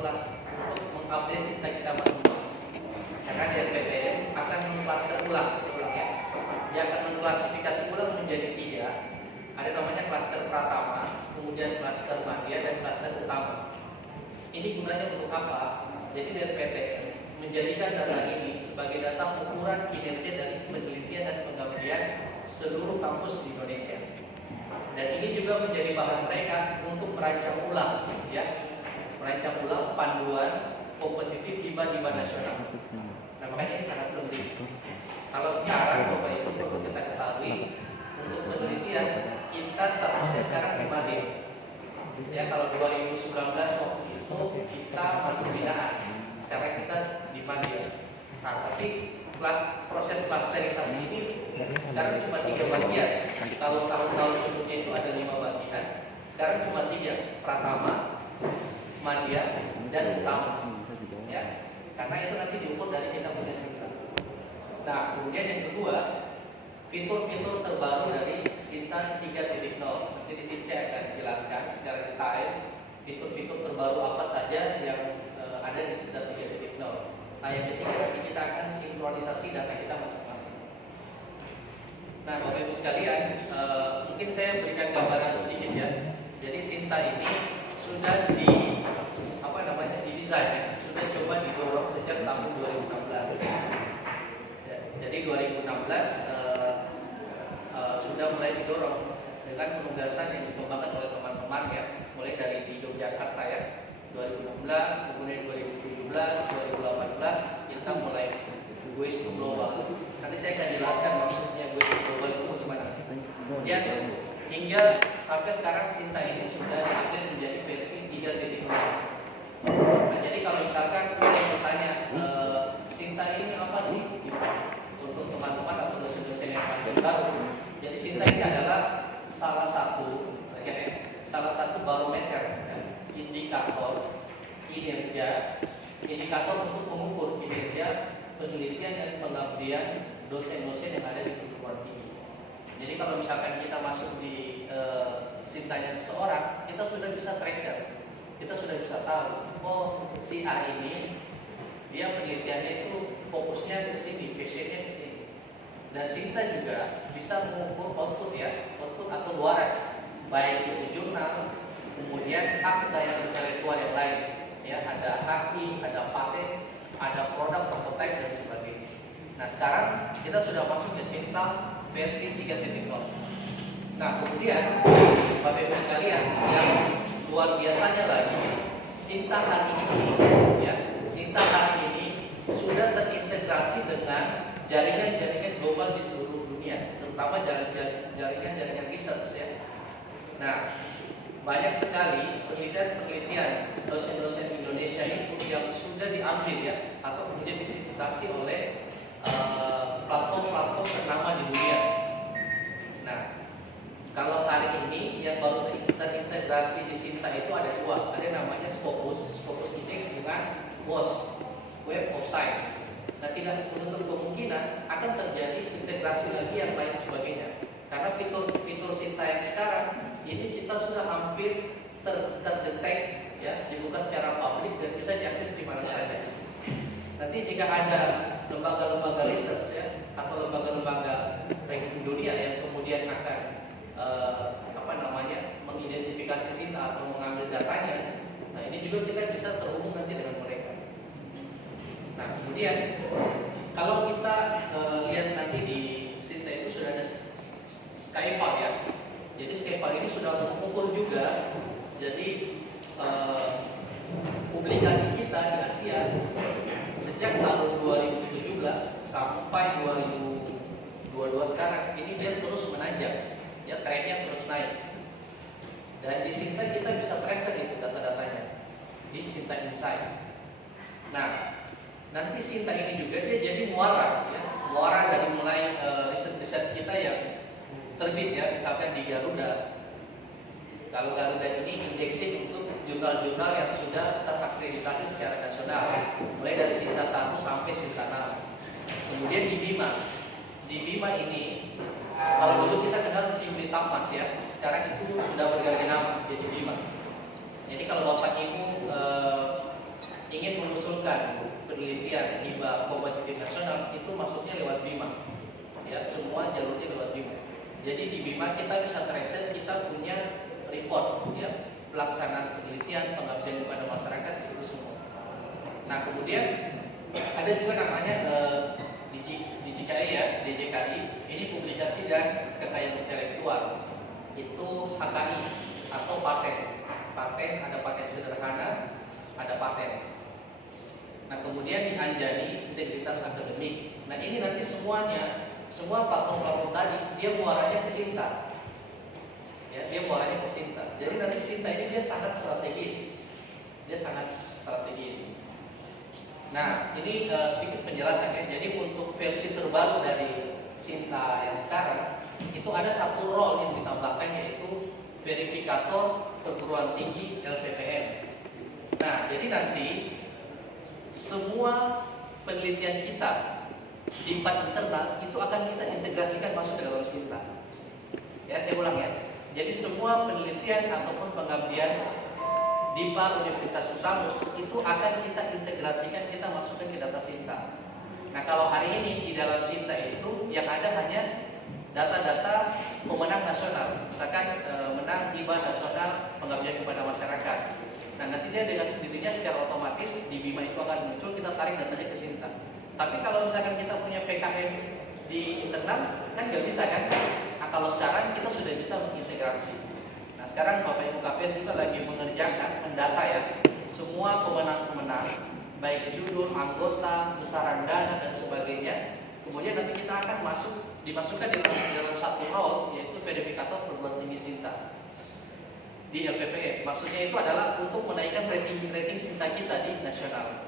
mengupdate Sinta kita masing-masing. Karena DLPPM akan mengklaster ulang sebenarnya. Dia akan mengklasifikasi ulang menjadi 3. Ada namanya klaster Pratama, kemudian klaster Madya, dan klaster Utama. Ini gunanya untuk apa? Jadi DLPPM menjadikan data ini sebagai data ukuran kinerja dari penelitian dan pengabdian seluruh kampus di Indonesia. Dan ini juga menjadi bahan mereka untuk merancang ulang, ya, merancang ulang panduan kompetitif hibah-hibah nasional. Nah, makanya ini sangat penting. Kalau sekarang Bapak Ibu perlu kita ketahui, untuk penelitian kita statusnya sekarang di Madya. Ya, kalau 2019 waktu itu kita masih binaan, sekarang kita di Madya. Nah, tapi proses klasterisasi ini sekarang cuma 3 bagian. Kalau tahun-tahun sebelumnya itu ada 5 bagian, sekarang cuma 3: Pratama, Madya, dan Utama. Ya, karena itu nanti diukur dari kita punya Sinta. Nah, kemudian yang kedua, fitur-fitur terbaru dari Sinta 3.0. Nanti di sini saya akan jelaskan secara detail fitur-fitur terbaru apa saja yang ada di Sinta 3.0. Nah, yang ketiga nanti kita akan sinkronisasi data kita masing-masing. Nah, Bapak Ibu sekalian, mungkin saya berikan gambaran sedikit ya. Jadi Sinta ini sudah didesain ya, sudah coba didorong sejak tahun 2016. Ya, jadi 2016 sudah mulai didorong dengan penugasan yang dikembangkan oleh teman-teman ya, mulai dari di Yogyakarta ya, 2016, kemudian 2017, 2018 kita mulai Waste to Global. Nanti saya akan jelaskan maksudnya Waste to Global itu bagaimana. Kemudian hingga sampai sekarang Sinta ini sudah update menjadi versi 3.0. Nah, jadi kalau misalkan kita bertanya Sinta ini apa sih? Untuk teman-teman atau dosen-dosen yang masih baru, jadi Sinta ini adalah salah satu barometer ya, indikator kinerja, indikator untuk mengukur kinerja penelitian dan pengabdian dosen-dosen yang ada di perguruan tinggi. Jadi kalau misalkan kita masuk di Sintanya seseorang, kita sudah bisa tracer, kita sudah bisa tahu, oh si A ini dia penelitiannya itu fokusnya ke sini, passionnya ke sini. Dan Sinta juga bisa mengukur output ya, output atau luaran, baik itu jurnal, kemudian hak daya intelektual yang lain, ya ada HI, ada paten, ada produk prototipe dan sebagainya. Nah sekarang kita sudah masuk ke Sinta versi 3.0. Nah kemudian Bapak Ibu sekalian, yang luar biasanya lagi, Sinta hari ini, ya Sinta hari ini sudah terintegrasi dengan jaringan-jaringan global di seluruh dunia, terutama jaringan-jaringan research ya. Nah, banyak sekali penelitian-penelitian dosen-dosen Indonesia itu yang sudah diambil ya, atau kemudian disintasi oleh platform-platform ternama di dunia. Nah, kalau hari ini yang baru terintegrasi di Sinta itu ada 2, ada namanya Scopus Index dengan WOS, Web of Science. Nah, tidak menutup kemungkinan akan terjadi integrasi lagi yang lain sebagainya. Karena fitur Sinta yang sekarang ini kita sudah hampir terdetek ya, dibuka secara publik dan bisa diakses di mana saja. Nanti jika ada lembaga-lembaga research ya, atau lembaga-lembaga ranking dunia yang kemudian akan mengidentifikasi Sinta atau mengambil datanya, nah ini juga kita bisa terhubung nanti dengan mereka. Nah kemudian kalau kita lihat nanti di Sinta itu sudah ada Skyfall ya. Jadi Skyfall ini sudah mengukur juga. Jadi publikasi kita di Asia sejak tahun 2017 sampai 2022 sekarang ini dia terus menanjak, ya trennya terus naik. Dan di Sinta kita bisa tracer itu data-datanya di Sinta Insight. Nah, nanti Sinta ini juga dia jadi muara, ya, muara dari mulai riset-riset kita yang terbit ya, misalkan di Garuda. Kalau Garuda ini indexing untuk jurnal-jurnal yang sudah terakreditasi secara nasional, mulai dari Sinta 1 sampai Sinta 6. Kemudian di Bima ini, kalau dulu kita kenal Siwli Tampas ya, sekarang itu sudah berganti nama jadi Bima. Jadi kalau Bapak Ibu semua jalurnya lewat Bima. Jadi di Bima kita bisa trace, kita punya report ya, pelaksanaan penelitian, pengabdian kepada masyarakat di situ semua. Nah kemudian ada juga namanya DJKI ya, DJKI ini publikasi dan kekayaan intelektual, itu HKI atau paten. Paten ada paten sederhana, ada paten. Nah kemudian di Anjani integritas akademik. Nah ini nanti semuanya, semua platform tadi dia muaranya ke Sinta. Ya, dia muaranya ke Sinta. Jadi nanti Sinta ini dia sangat strategis. Dia sangat strategis. Nah ini sedikit penjelasannya. Jadi untuk versi terbaru dari Sinta yang sekarang itu ada satu role yang ditambahkan, yaitu verifikator perguruan tinggi LPPM. Nah jadi nanti semua penelitian kita di part internal itu akan kita integrasikan masuk ke dalam Sinta. Ya, saya ulang ya. Jadi semua penelitian ataupun pengabdian di PAR Universitas Usamus itu akan kita integrasikan, kita masukkan ke data Sinta. Nah, kalau hari ini di dalam Sinta itu yang ada hanya data-data pemenang nasional, misalkan menang hibah nasional pengabdian kepada masyarakat. Nah nanti dia dengan sendirinya secara otomatis di Bima itu akan muncul, kita tarik datanya ke Sinta. Tapi kalau misalkan kita punya PKM di internal kan nggak bisa kan? Nah kalau sekarang kita sudah bisa mengintegrasi. Nah sekarang Bapak Ibu KPS juga lagi mengerjakan mendata ya semua pemenang-pemenang, baik judul, anggota, besaran dana dan sebagainya. Kemudian nanti kita akan dimasukkan dalam satu role, yaitu verifikator perguruan tinggi Sinta di LPPM. Maksudnya itu adalah untuk menaikkan rating Sinta kita di nasional.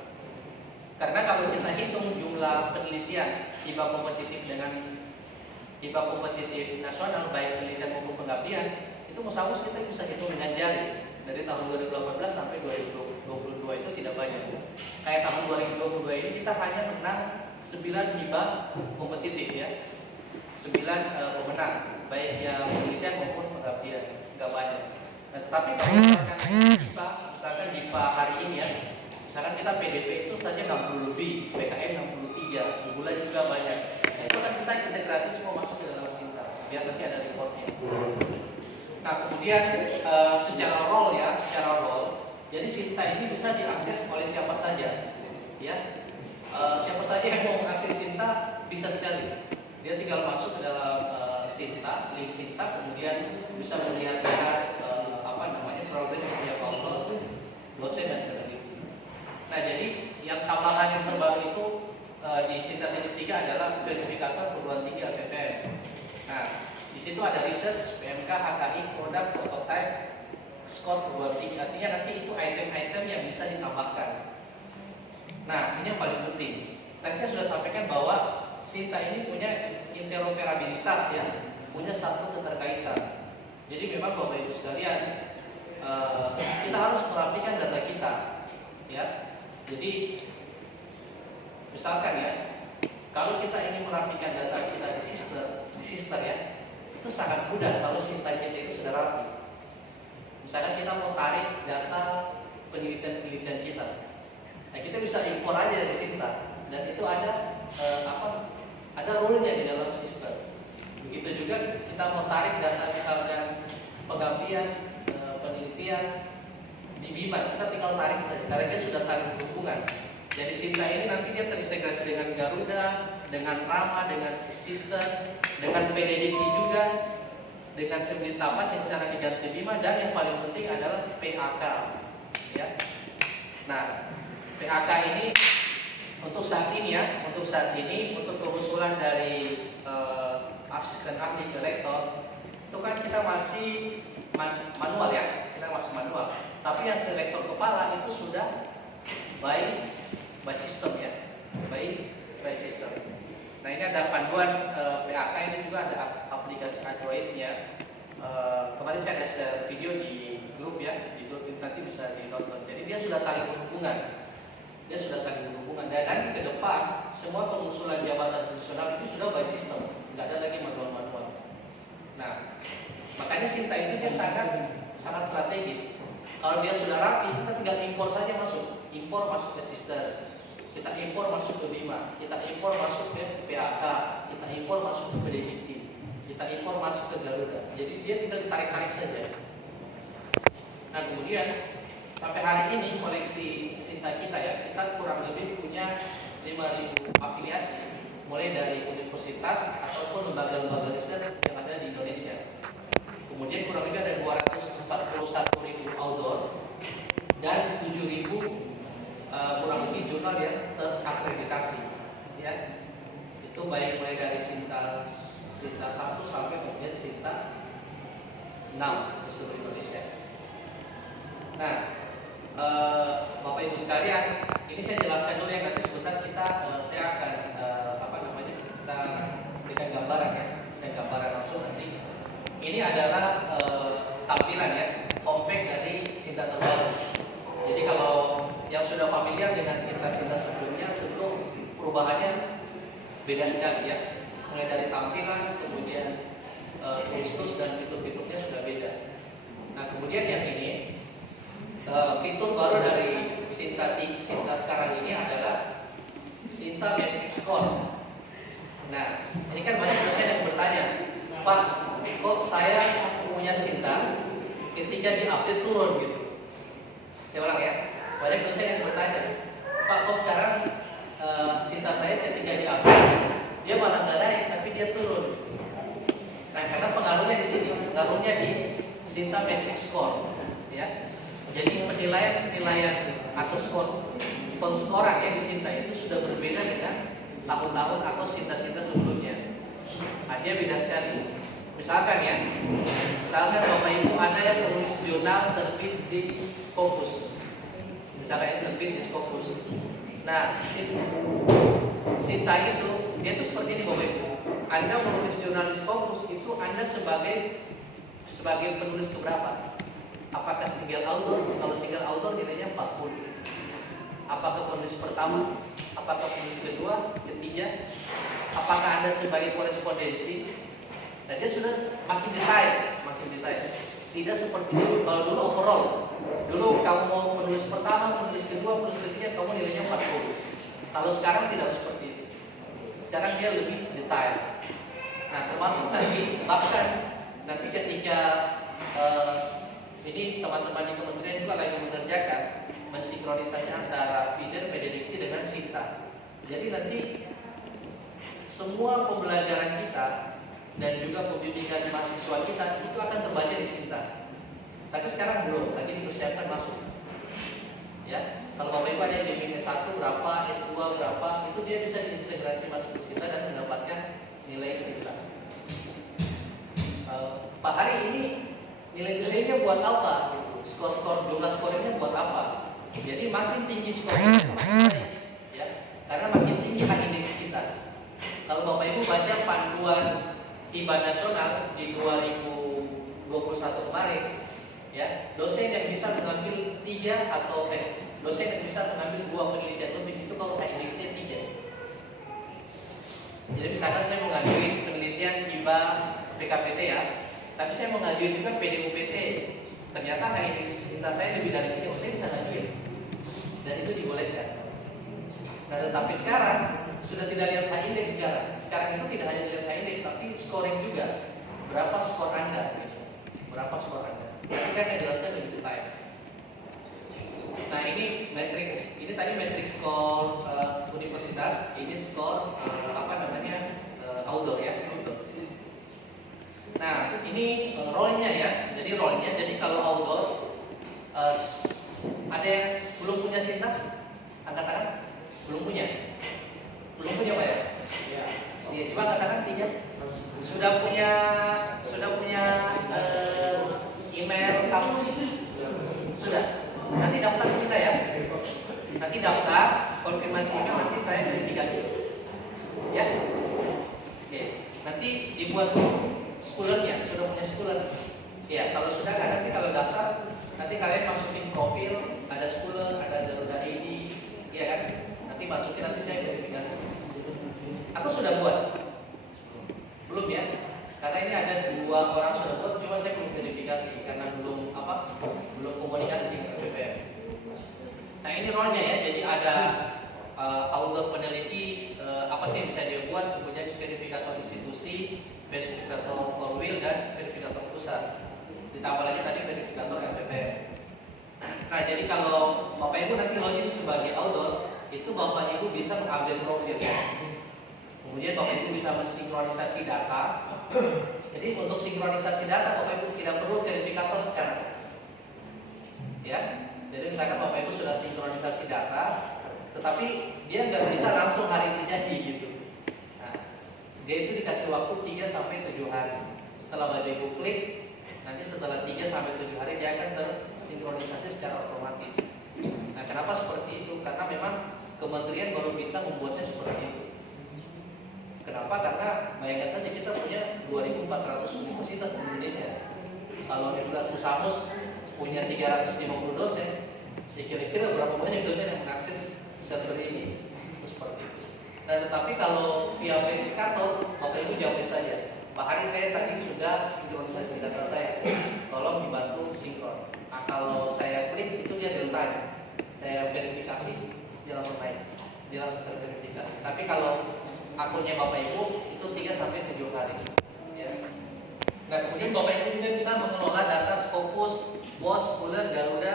Karena kalau kita hitung jumlah penelitian hibah kompetitif dengan hibah kompetitif nasional, baik penelitian maupun pengabdian, itu Musamus kita bisa hitung dengan jari. Dari tahun 2018 sampai 2022 itu tidak banyak. Kayak tahun 2022 ini kita hanya menang 9 hibah kompetitif ya, 9 pemenang, baik yang penelitian maupun pengabdian, nggak banyak. Nah, tetapi kalau misalkan misalkan DIPA hari ini ya, misalkan kita PDP itu saja 60 lebih, PKM 63, di bulan juga banyak. Nah, itu kan kita integrasi semua masuk ke dalam Sinta, biar nanti ada reportnya. Nah kemudian secara role, jadi Sinta ini bisa diakses oleh siapa saja, ya. Siapa saja yang mau mengakses Sinta bisa sekali. Dia tinggal masuk ke dalam Sinta, link Sinta, kemudian bisa melihat progres setiap author, dosen dan peneliti. Nah jadi yang tambahan yang terbaru itu di Sinta titik 3 adalah verifikator perguruan tinggi LPPM. Nah di situ ada research, PMK, HKI, produk, prototype, skor perguruan tinggi. Artinya nanti itu item-item yang bisa ditambahkan. Nah ini yang paling penting. Tadi saya sudah sampaikan bahwa Sinta ini punya interoperabilitas ya, punya satu keterkaitan. Jadi memang Bapak Ibu sekalian, kita harus merapikan data kita, ya. Jadi misalkan ya, kalau kita ingin merapikan data kita di sister ya, itu sangat mudah kalau Sinta kita itu sudah rapi. Misalkan kita mau tarik data penelitian kita, nah kita bisa impor aja dari Sinta, dan itu ada ada rule-nya di dalam sistem. Begitu juga kita mau tarik data misalkan pengabdian, penelitian di Bima, kita tinggal tarik saja karena dia sudah saling berhubungan. Jadi Sinta ini nanti dia terintegrasi dengan Garuda, dengan Rama, dengan Sister, dengan PDDT juga, dengan Sembilan Tapas yang sekarang diganti Bima, dan yang paling penting adalah PAK, ya. Nah, PAK ini untuk saat ini ya, untuk pengusulan dari asisten ahli elektor, itu kan kita masih manual ya, kita masih manual. Tapi yang elektor kepala itu sudah by system ya, by system. Nah ini ada panduan PAK, ini juga ada aplikasi Androidnya. Kemarin saya ada share video di grup ya, di grup ini nanti bisa ditonton. Jadi dia sudah saling berhubungan. Dan nanti ke depan semua pengusulan jabatan fungsional itu sudah by system, nggak ada lagi manual. Nah, makanya Sinta itu dia sangat strategis. Kalau dia sudah rapi, kita tinggal impor saja masuk ke sistem. kita impor masuk ke Bima, kita impor masuk ke PAK, kita impor masuk ke PDIT, kita impor masuk ke Garuda. Jadi dia tinggal ditarik-tarik saja. Nah kemudian sampai hari ini koleksi Sinta kita ya, kita kurang lebih punya 5.000 afiliasi, mulai dari universitas ataupun lembaga-lembaga riset yang ada di Indonesia. Kemudian kurang lebih ada 241.000 outdoor dan 7.000 kurang lebih jurnal yang terakreditasi. Ya, itu baik mulai dari Sinta 1 sampai kemudian Sinta 6 di seluruh Indonesia. Nah, Bapak Ibu sekalian, ini saya jelaskan dulu ya, nanti sebentar saya akan kita berikan gambaran ya, dan gambaran langsung nanti. Ini adalah tampilan ya, compact dari Sinta terbaru. Jadi kalau yang sudah familiar dengan Sinta-Sinta sebelumnya, tentu perubahannya beda sekali ya. Mulai dari tampilan, kemudian tools dan fitur-fiturnya sudah beda. Nah kemudian yang ini fitur baru dari Sinta sekarang ini adalah Sinta Metric Score. Nah, ini kan banyak dosen yang bertanya, Pak, kok saya punya Sinta ketika di-update turun gitu. Saya ulang ya, banyak dosen yang bertanya, Pak, kok sekarang Sinta saya ketika di-update dia malah nggak naik, tapi dia turun. Nah, karena pengaruhnya di sini, pengaruhnya di Sinta Metric Score, ya. Jadi penilaian atau penskoran ya di Sinta itu sudah berbeda dengan tahun-tahun atau Sinta-Sinta sebelumnya. Nah, dia beda sekali. Misalkan Bapak Ibu ada yang menulis jurnal terbit di Scopus. Misalkan yang terbit di Scopus. Nah, Sinta itu dia itu seperti ini Bapak Ibu. Anda menulis jurnal di Scopus itu Anda sebagai penulis keberapa? Apakah single author? Kalau single author nilainya 40. Apakah penulis pertama? Apakah penulis kedua? Ketiga? Apakah Anda sebagai korespondensi? Dan dia sudah makin detail. Tidak seperti dulu. Kalau dulu overall, dulu kamu mau penulis pertama, penulis kedua, penulis ketiga, kamu nilainya 40. Kalau sekarang tidak seperti itu. Sekarang dia lebih detail. Nah, termasuk bahkan nanti ketika ini teman-teman di kementerian juga lagi mengerjakan mensinkronisasi antara feeder PDDikti dengan Sinta. Jadi nanti semua pembelajaran kita dan juga pembimbingan mahasiswa kita itu akan terbaca di Sinta. Tapi sekarang belum, lagi dipersiapkan masuk. Ya, kalau Bapak Ibu ada yang bimbing S1 berapa, S2 berapa, itu dia bisa diintegrasi masuk ke Sinta dan mendapatkan nilai Sinta. Pak hari ini nilai-nilainya buat apa? Skor-skor, jumlah skornya buat apa? Jadi makin tinggi skornya makin baik, ya. Karena makin tinggi indeks kita. Kalau Bapak Ibu baca panduan IBA nasional di 2021 kemarin, ya, dosen yang bisa mengambil dosen yang bisa mengambil 2 penelitian lebih itu kalau indeksnya 3. Jadi misalkan saya mau ngajuin penelitian IBA PKPT ya, tapi saya mau ngajuin juga PDUPT. Ternyata indeks Sinta saya lebih dari 3, saya bisa ngajuin. Dan itu dibolehkan. Nah, tetapi sekarang sudah tidak lihat indeks sekarang. Sekarang itu tidak hanya lihat indeks, tapi scoring juga. Berapa skor Anda? Nanti saya akan jelaskan lebih detail. Nah, ini tadi metrik skor universitas, ini skor outdoor ya. Nah, ini role-nya ya. Jadi kalau outdoor ada yang belum punya Sinta? Angkat tangan. Belum punya Pak ya? Iya, coba angkat tangan 3. Sudah punya email kampus? Sudah. Nanti daftar ke kita ya. Nanti daftar, konfirmasi email, nanti saya verifikasi. Ya. Oke. Nanti dibuat schooler-nya, sudah punya schooler. Ya, kalau sudah kan nanti kalau daftar, nanti kalian masukin profil, ada schooler, ada Garuda ID, ya kan? Nanti masukin, nanti saya verifikasi. Atau sudah buat? Belum ya? Karena ini ada 2 orang sudah buat, cuma saya belum verifikasi karena belum komunikasi dengan BPM. Nah, ini role-nya ya. Jadi ada folder peneliti apa sih yang bisa dia buat, kemudian verifikator institusi, verifikator formil, dan verifikator pusat. Ditambah lagi tadi verifikator LPPM. Nah, jadi kalau Bapak Ibu nanti login sebagai auditor, itu Bapak Ibu bisa mengupdate profil ya. Kemudian Bapak Ibu bisa mensinkronisasi data. Jadi untuk sinkronisasi data Bapak Ibu tidak perlu verifikator sekarang. Ya. Jadi misalkan Bapak Ibu sudah sinkronisasi data, tetapi dia nggak bisa langsung hari itu jadi gitu. Nah, dia itu dikasih waktu 3 sampai 7 hari. Setelah Bapak Ibu klik, nanti setelah 3 sampai 7 hari dia akan tersinkronisasi secara otomatis. Nah, kenapa seperti itu? Karena memang kementerian baru bisa membuatnya seperti itu. Kenapa? Karena bayangkan saja kita punya 2.400 universitas di Indonesia. Kalau Universitas Musamus punya 350 dosen, ya kira-kira berapa banyak dosen yang mengakses server ini? Itu seperti itu. Nah, tetapi kalau via verifikator, Bapak Ibu jawab saja, Pak Hari, saya tadi sudah sinkronisasi data saya, tolong dibantu sinkron. Nah, kalau saya klik itu dia real time, saya verifikasi, dia langsung naik, dia langsung terverifikasi. Tapi kalau akunnya Bapak Ibu itu 3 sampai 7 hari. Ya. Nah, kemudian Bapak Ibu juga bisa mengelola data Scopus, BOS, Buler, Garuda,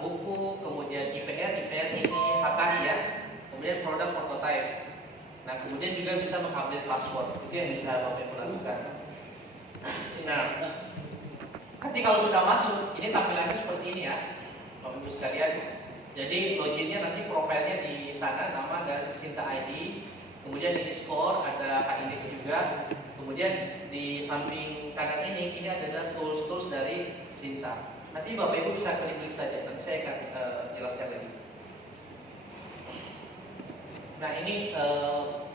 buku, kemudian IPR ini, HKI ya, kemudian produk prototype. Nah, kemudian juga bisa mengupdate password, itu yang bisa Bapak Ibu lakukan. Nah, nanti kalau sudah masuk, ini tampilannya seperti ini ya, Bapak Ibu sekalian. Jadi loginnya nanti profilnya di sana, nama dan Sinta ID, kemudian di score ada H-index juga, kemudian di samping kanan ini ada tools-tools dari Sinta. Nanti Bapak Ibu bisa klik-klik saja, nanti saya akan jelaskan lagi. Nah, ini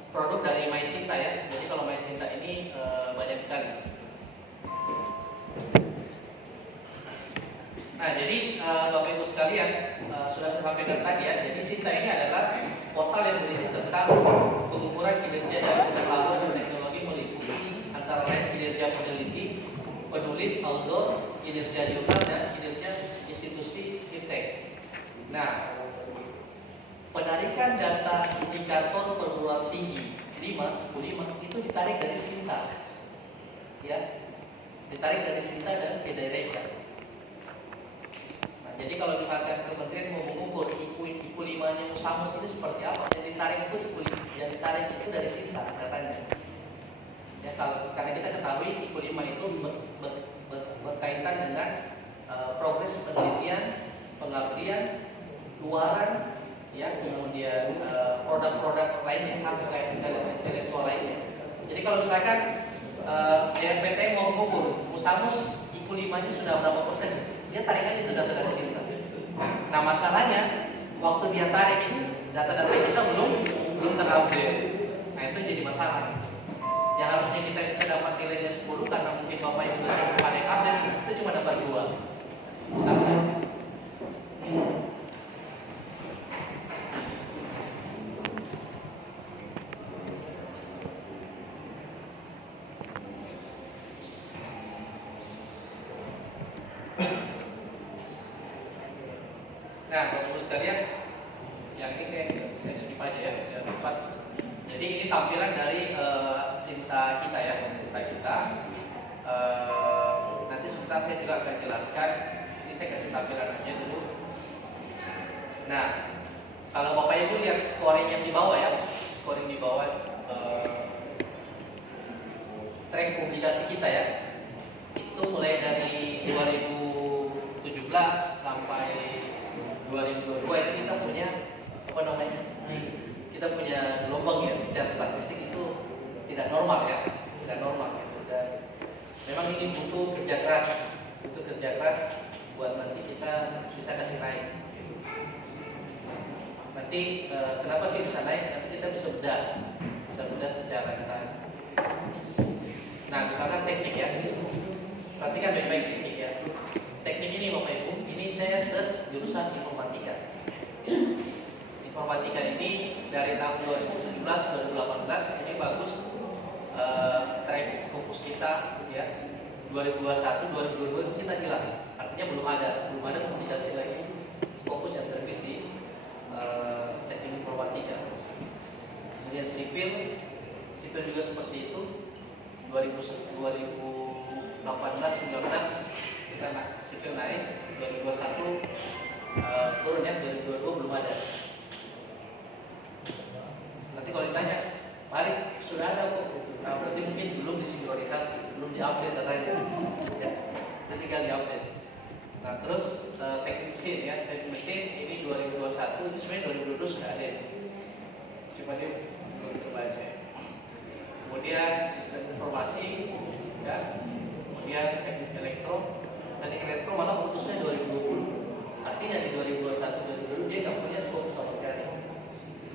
produk dari MySinta ya. Jadi kalau MySinta ini banyak sekali. Nah, jadi Bapak Ibu sekalian sudah saya sampaikan tadi ya. Jadi Sinta ini adalah portal yang berisi tentang pengukuran kinerja dari pengetahuan dan teknologi meliputi antara lain kinerja peneliti, penulis, auditor, kinerja jurnal, dan kinerja institusi fintech. Nah, penarikan data indikator perguruan tinggi 5 itu ditarik dari Sinta, ya, ditarik dari Sinta dan direct. Nah, jadi kalau misalkan kementerian mau mengukur IPU 5-nya Musamus ini seperti apa, yang ditarik itu yang ditarik itu dari Sinta datanya. Ya, karena kita ketahui IPU 5 itu berkaitan dengan progres penelitian, pengabdian, luaran, ya, kemudian produk-produk lainnya, hak intelektual lainnya. Jadi kalau misalkan DNPT mau mengukur Musamus IPU 5-nya sudah berapa persen, dia tarik aja itu data dari Sinta. Nah, masalahnya waktu dia tarik ini data-data kita belum terupdate. Nah, itu jadi masalah. Yang harusnya kita bisa dapat nilainya 10 karena mungkin Bapak Ibu belum ada yang update, itu cuma dapat 2. Misalnya. Nah, Bapak Ibu sekalian, yang ini saya skip aja ya, saya lupa. Jadi ini tampilan dari Sinta kita ya, Sinta kita. Nanti sebentar saya juga akan jelaskan. Ini saya kasih tampilan aja dulu. Nah, kalau Bapak Ibu lihat scoring yang di bawah ya, scoring di bawah track publikasi kita ya, itu mulai dari 2017 sampai 2022 itu kita punya apa namanya? Kita punya gelombang ya, secara statistik itu tidak normal ya, tidak normal gitu. Dan memang ini butuh kerja keras buat nanti kita bisa kasih naik. Nanti kenapa sih bisa naik? Nanti kita bisa bedah secara kita. Nah, misalkan teknik ya, perhatikan baik-baik teknik ya. Teknik ini Bapak Ibu, ini saya search jurusan informatika. Informatika ini dari tahun 2017-2018 ini bagus track Scopus kita ya. 2021-2022 itu kita hilang, artinya belum ada publikasi lagi Scopus yang terbit di teknik informatika. sipil juga seperti itu. 2018 19 kita sipil naik, 2021 turun ya, 2022 belum ada. Nanti kalau ditanya, balik sudah ada kok. Nah, berarti mungkin belum disinkronisasi, belum diupdate datanya. Ya, nanti tinggal diupdate. Nah, terus teknik mesin ya, teknik mesin ini 2021, ini sebenarnya 2022 sudah ada. Cuma dia belum terbaca. Kemudian sistem informasi, ya. Kemudian teknik elektro. Teknik elektro malah putusnya 2020. Artinya di 2021 2022 dia nggak punya skop sama sekali.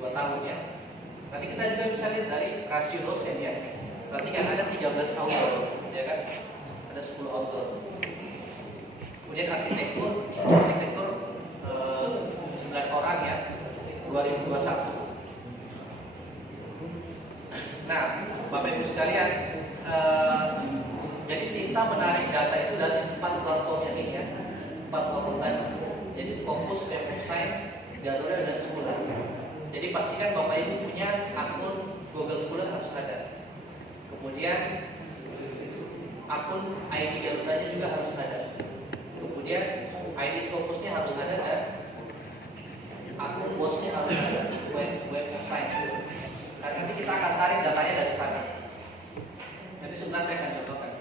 2 tahun ya. Nanti kita juga bisa lihat dari rasio dosen ya. Berarti kan ada 13 outdoor, ya kan? Ada 10 outdoor. Kemudian arsitektur 9 orang ya, 2021. Nah, Bapak Ibu sekalian, jadi Sinta menarik data itu dari 4 platform yang ini ya, 4 platform tadi. Jadi Scopus, Web of Science, Garuda dan Scholar. Jadi pastikan Bapak Ibu punya akun Google Scholar harus ada. Kemudian akun ID Garudanya juga harus ada. Kemudian ID Scopusnya harus ada dan akun WOS-nya harus ada, Web of Science. Dan nanti kita akan tarik datanya dari sana. Nanti sebentar saya akan contohkan.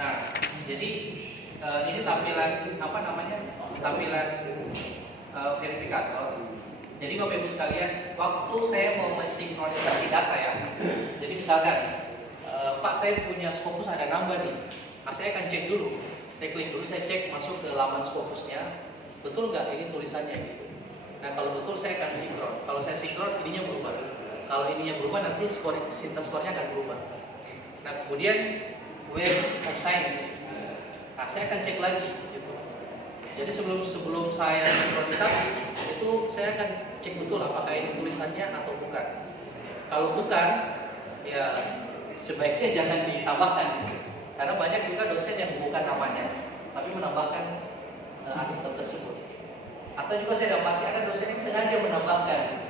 Nah, jadi ini tampilan apa namanya? Tampilan verifikator. Jadi Bapak Ibu sekalian, waktu saya mau mensinkronisasi data ya. Jadi misalkan, Pak saya punya Scopus ada nambah nih. Nah, saya akan cek dulu. Saya klik dulu, saya cek masuk ke laman Scopusnya. Betul nggak ini tulisannya gitu. Nah kalau betul saya akan sinkron. Kalau saya sinkron ininya berubah. Kalau ininya berubah nanti Sinta skornya akan berubah. Nah kemudian Web of Science. Nah saya akan cek lagi. Gitu. Jadi sebelum saya sinkronisasi itu saya akan cek betul apakah ini tulisannya atau bukan. Kalau bukan, ya sebaiknya jangan ditambahkan. Karena banyak juga dosen yang bukan namanya, tapi menambahkan artikel tersebut. Atau juga saya dapati ada dosen yang sengaja menambahkan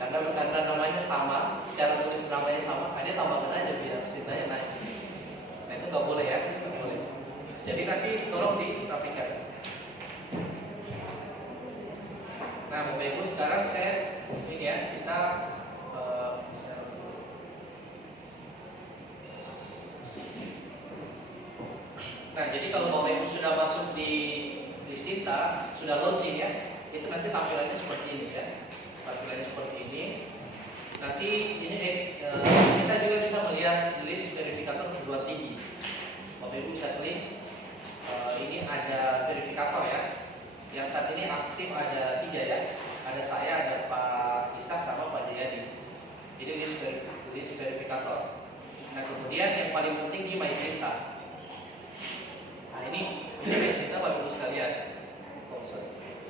karena namanya sama, cara tulis namanya sama, hanya tambahkan aja biar Sintanya naik. Nah itu nggak boleh ya, nggak boleh. Jadi nanti tolong dirapikan. Nah Bapak Ibu sekarang saya ini ya kita nah jadi kalau Bapak Ibu sudah masuk di Sinta, sudah login ya, itu nanti tampilannya seperti ini ya. Tampilannya seperti ini. Nanti ini kita juga bisa melihat list verifikator perguruan tinggi. Bapak Ibu bisa klik. Ini ada verifikator ya. Yang saat ini aktif ada 3 ya. Ada saya, ada Pak Isa sama Pak Jayadi. Ini list verifikator. Nah kemudian yang paling penting di MySinta. Nah ini MySinta Bapak Ibu sekalian.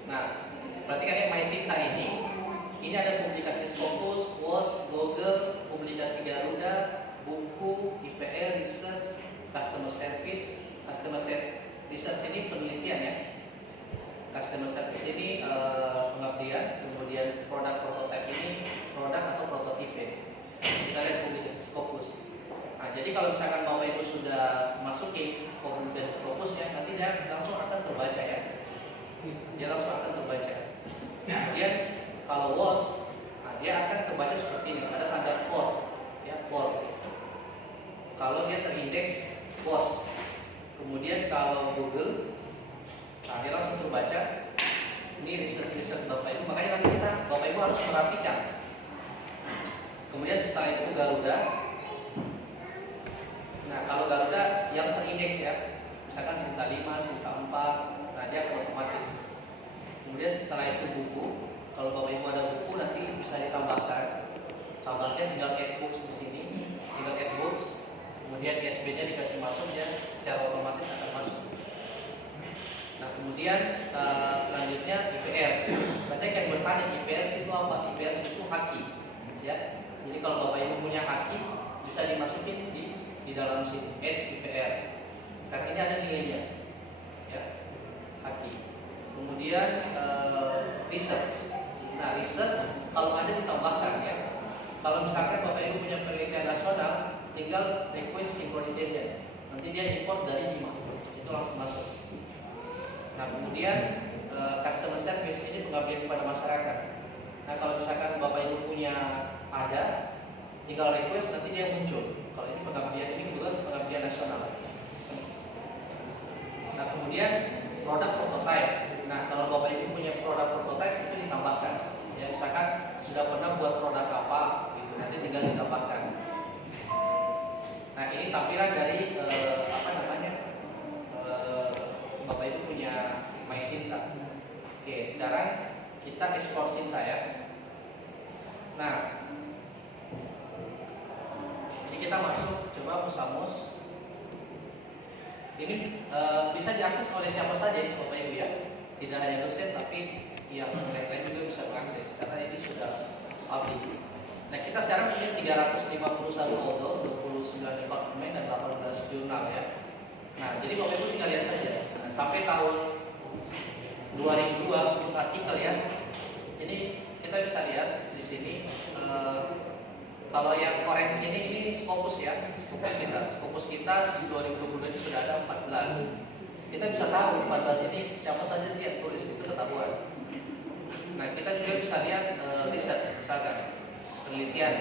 Nah, perhatikan ya MySinta ini ada publikasi Scopus, WOS, Google, publikasi Garuda, buku, IPR, research, customer service. Customer research ini penelitian ya. Customer service ini pengabdian, kemudian produk prototype ini produk atau prototipe. Kita lihat publikasi Scopus. Nah, jadi kalau misalkan Bapak Ibu sudah masukin publikasi Scopusnya, nanti dia langsung akan terbaca ya. Dia langsung akan terbaca. Kemudian kalau WOS, nah dia akan terbaca seperti ini. Ada tanda core, ya core. Kalau dia terindeks WOS. Kemudian kalau Google, nah dia langsung terbaca. Ini riset Bapak Ibu. Makanya nanti Bapak Ibu harus perhatikan. Kemudian setelah itu Garuda. Nah kalau Garuda yang terindeks ya, misalkan Sinta 5, Sinta 4. Nah dia akan otomatis. Kemudian setelah itu buku, kalau Bapak Ibu ada buku nanti bisa ditambahkan. Tambahkan tinggal add books di sini, tinggal add books. Kemudian ISB-nya dikasih masuk ya, secara otomatis akan masuk. Nah kemudian selanjutnya IPRs. Banyak yang bertanya IPRs itu apa? IPRs itu haki, ya. Jadi kalau Bapak Ibu punya haki bisa dimasukin di dalam sini add IPR. Karena ini ada nilainya. Ya, haki. Kemudian research. Nah Nah, research kalau ada ditambahkan ya. Kalau misalkan Bapak Ibu punya penelitian nasional, tinggal request synchronization. Nanti dia import dari Bima, itu langsung masuk. Nah, kemudian customer service ini pengabdian kepada masyarakat. Nah, kalau misalkan Bapak Ibu punya ada, tinggal request nanti dia muncul. Kalau ini pengabdian, ini kebetulan pengabdian nasional. Nah, kemudian produk prototype. Nah, kalau Bapak Ibu punya produk prototype itu ditambahkan. Ya, misalkan sudah pernah buat produk apa, gitu, nanti tinggal ditambahkan. Nah, ini tampilan dari Bapak Ibu punya MySinta. Oke, sekarang kita ekspor Sinta ya. Nah, ini kita masuk coba Musamus. Ini bisa diakses oleh siapa saja Bapak Ibu ya. Tidak hanya dosen tapi yang lain-lain juga bisa mengakses karena ini sudah public. Nah, kita sekarang punya 351 auto, 29 departemen dan 18 jurnal ya. Nah, jadi Bapak Ibu tinggal lihat saja. Nah, sampai tahun 2002 untuk artikel ya. Jadi kita bisa lihat di sini kalau yang orange ini Scopus ya, Scopus kita di 2022 ini sudah ada 14. Kita bisa tahu 14 ini siapa saja sih yang tulis, itu ketahuan. Nah, kita juga bisa lihat research misalkan penelitian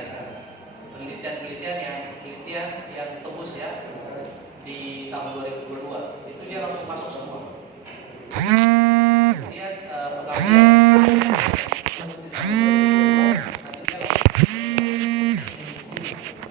yang tembus ya di tahun 2022 itu dia langsung masuk semua.